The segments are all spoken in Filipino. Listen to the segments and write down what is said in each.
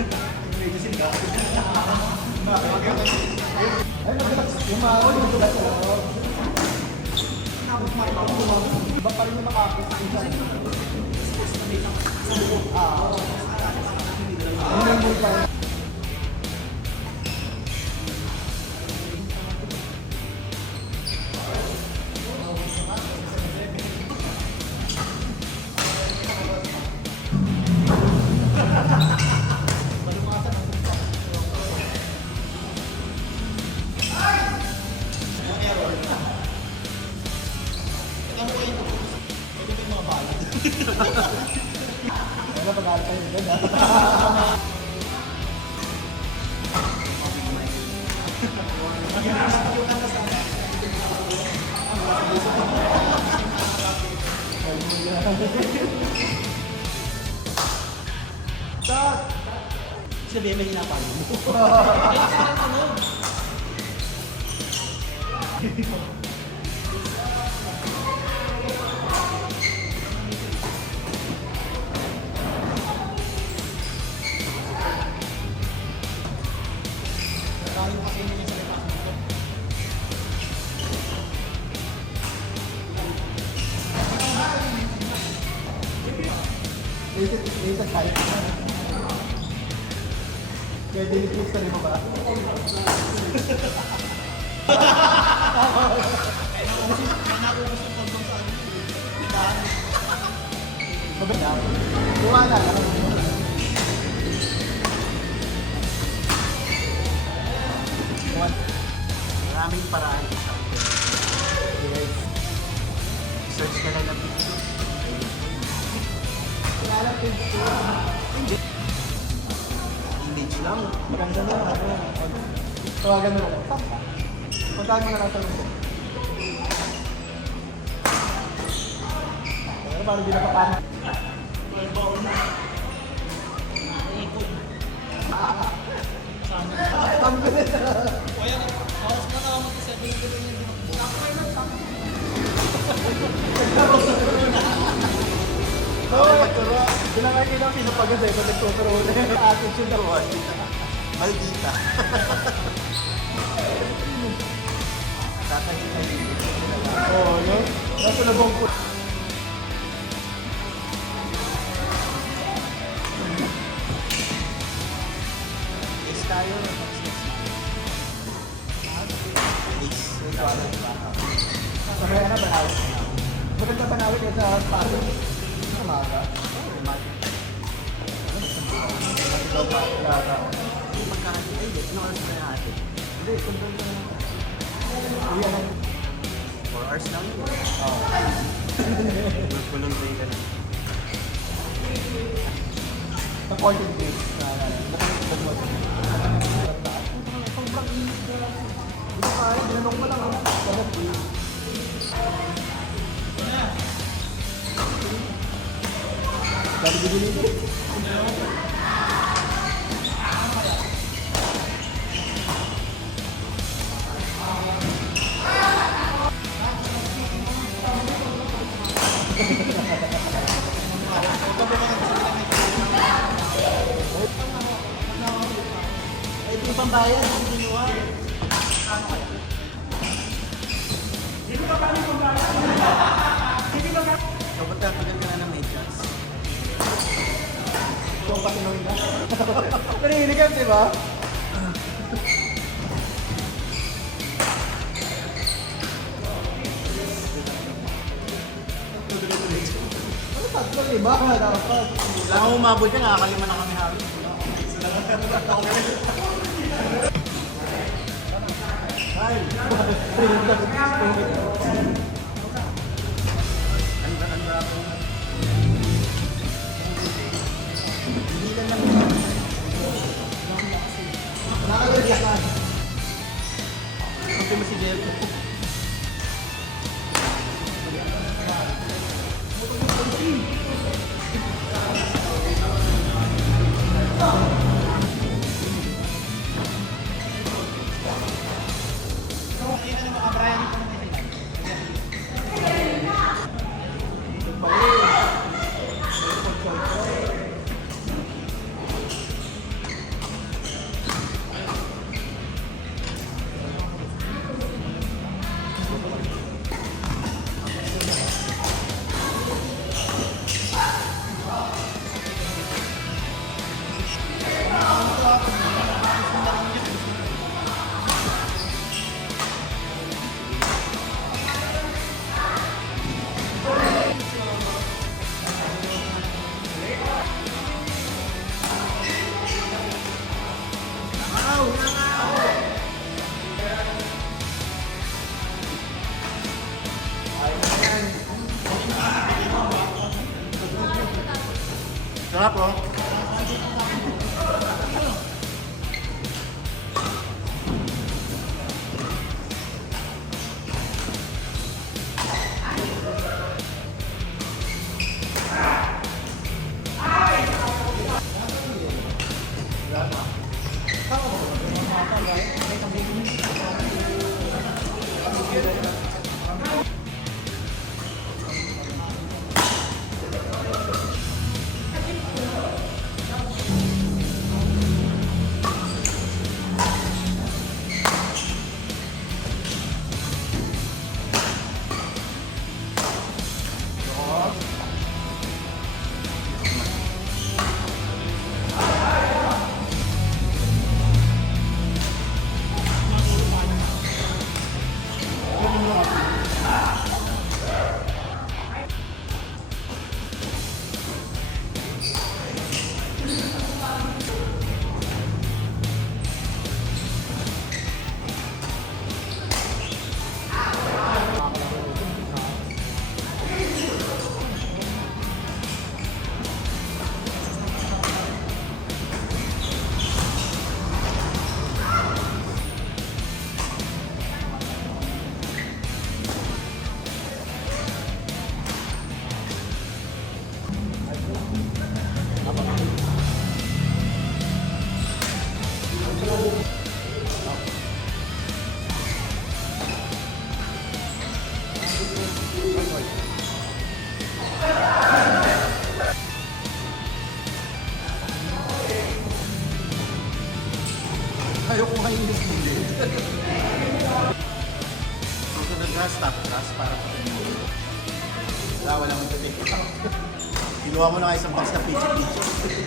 Medyo sila. Ay, yung mga ako yung sulat sa loob. Iba pa rin yung makakos. Hindi pa rin. Wala pag-aaral kayo doon, ha? Sabihin may hinapalo mo. Dito kahit na. Kaya dinipis ka rin mo ba? Kuha na. Maraming paraan sa Yes. search ka lang ng picture. Kaya Hindi. Image lang. maganda na. Tawagan mo na lang. Pagkaan mo na lang sa lupa. Pero paano di napapanak? Ang bilis. Oo, pinangaki lang sinapagod eh, kung nagtuturo na yung attitude ako. Maldita. Tatagin na yun. Oo, no? Nasa nabong po. Yes tayo. Please. Mamaya na, Banawi. Maganda Banawi kayo sa Paso. Sa Maga. Ikaw pa, Lata. Magkakati. Ay, hindi. Ano oras ba yung ate? Hindi, kundol ka na. Uwi na. 4 hours lang yun. Oo. Mag-volunteer ka na. Sa content base. Sobrang init na. Hindi ko kaya, dinanong mo lang. Sobrang init. Dami bibili ko. Ay, ito yung pambayan. Hindi ginawa. So, ba't tatagal ka na ng may chance? Ito ang patinawin na. Narinig ka, di ba? Ano tatlo, di ba? Dapat. Wala kang umabot ka, nakakalima na kami halos. Ay! Anda ako. Hindi ka lang. Nakakaliyak ka. Kunti mo si Jericho. Ayoko ngayon yung hindi. Susunod na stop grass para pa rin. Wala mong take it out. Kinuha mo na nga isang box na pichi-pichi.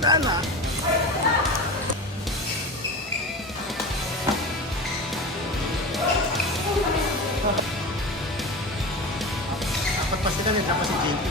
Sana. Dapat pa sila, dapat si JP.